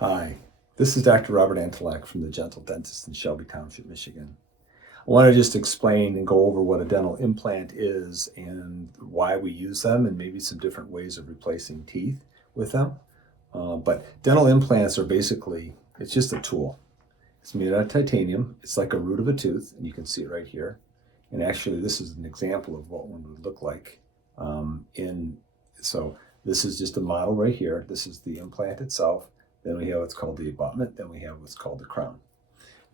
Hi, this is Dr. Robert Antolak from the Gentle Dentist in Shelby Township, Michigan. I want to just explain and go over what a dental implant is and why we use them and maybe some different ways of replacing teeth with them. But dental implants are basically, it's just a tool. It's made out of titanium. It's like a root of a tooth, and you can see it right here. And actually, this is an example of what one would look like. So this is just a model right here. This is the implant itself. Then we have what's called the abutment. Then we have what's called the crown.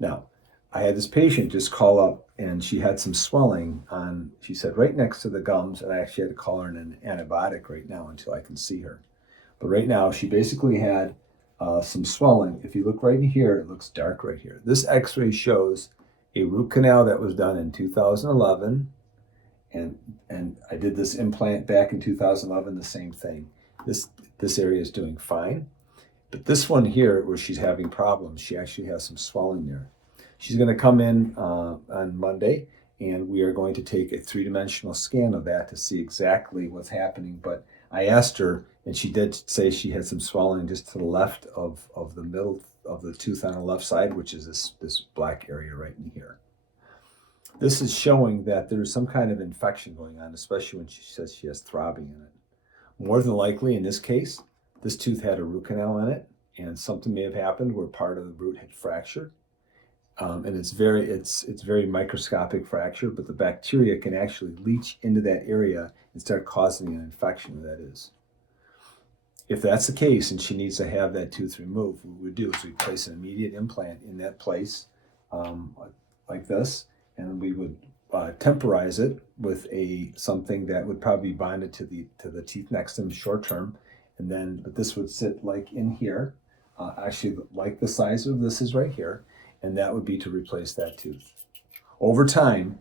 Now, I had this patient just call up, and she had some swelling on, she said, right next to the gums, and I actually had to call her an antibiotic right now until I can see her. But right now, she basically had some swelling. If you look right in here, it looks dark right here. This x-ray shows a root canal that was done in 2011, and I did this implant back in 2011, the same thing. This area is doing fine. But this one here, where she's having problems, she actually has some swelling there. She's going to come in on Monday, and we are going to take a three-dimensional scan of that to see exactly what's happening. But I asked her, and she did say she had some swelling just to the left of the middle of the tooth on the left side, which is this black area right in here. This is showing that there's some kind of infection going on, especially when she says she has throbbing in it. More than likely, in this case, this tooth had a root canal in it, and something may have happened where part of the root had fractured. And it's very microscopic fracture, but the bacteria can actually leach into that area and start causing an infection, that is. If that's the case and she needs to have that tooth removed, what we would do is we place an immediate implant in that place, like this, and we would temporize it with something that would probably be bonded to the teeth next to them short term. And then, but this would sit like in here, actually like the size of this is right here, and that would be to replace that tooth. Over time,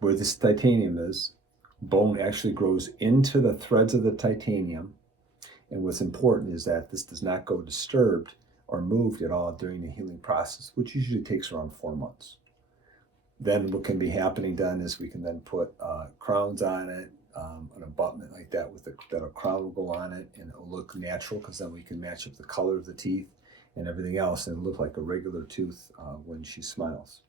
where this titanium is, bone actually grows into the threads of the titanium, and what's important is that this does not go disturbed or moved at all during the healing process, which usually takes around 4 months. Then what can be happening done is we can then put crowns on it, an abutment like that that a crown will go on it, and it will look natural because then we can match up the color of the teeth and everything else, and it'll look like a regular tooth when she smiles.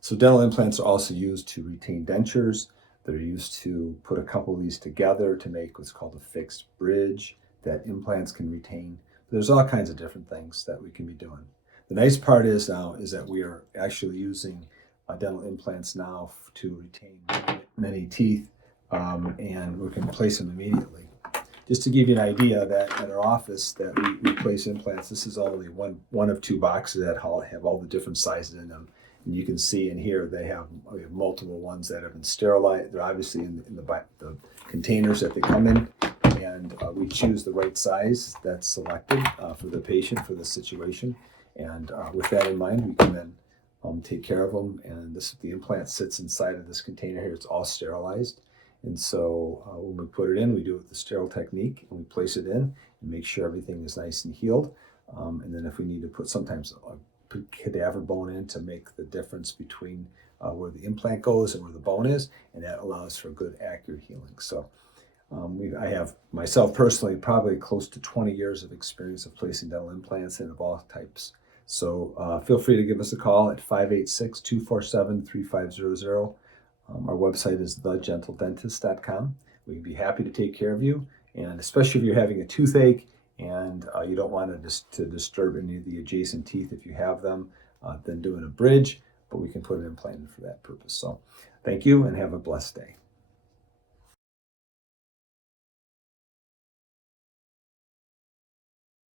So dental implants are also used to retain dentures. They're used to put a couple of these together to make what's called a fixed bridge that implants can retain. There's all kinds of different things that we can be doing. The nice part is that we are actually using dental implants now to retain many teeth, and we can place them immediately. Just to give you an idea, that at our office that we place implants, this is only one of 2 boxes that have all the different sizes in them. And you can see in here we have multiple ones that have been sterilized. They're obviously in the containers that they come in, and we choose the right size that's selected for the patient for the situation. And with that in mind, we can then take care of them. And the implant sits inside of this container here. It's all sterilized. And so when we put it in, we do it with the sterile technique, and we place it in and make sure everything is nice and healed. And then if we need to put sometimes a cadaver bone in to make the difference between where the implant goes and where the bone is, and that allows for good, accurate healing. So I have myself personally probably close to 20 years of experience of placing dental implants in of all types. So feel free to give us a call at 586-247-3500. Our website is thegentledentist.com. We'd be happy to take care of you, and especially if you're having a toothache and you don't want to disturb any of the adjacent teeth if you have them, then doing a bridge, but we can put an implant in for that purpose. So thank you and have a blessed day.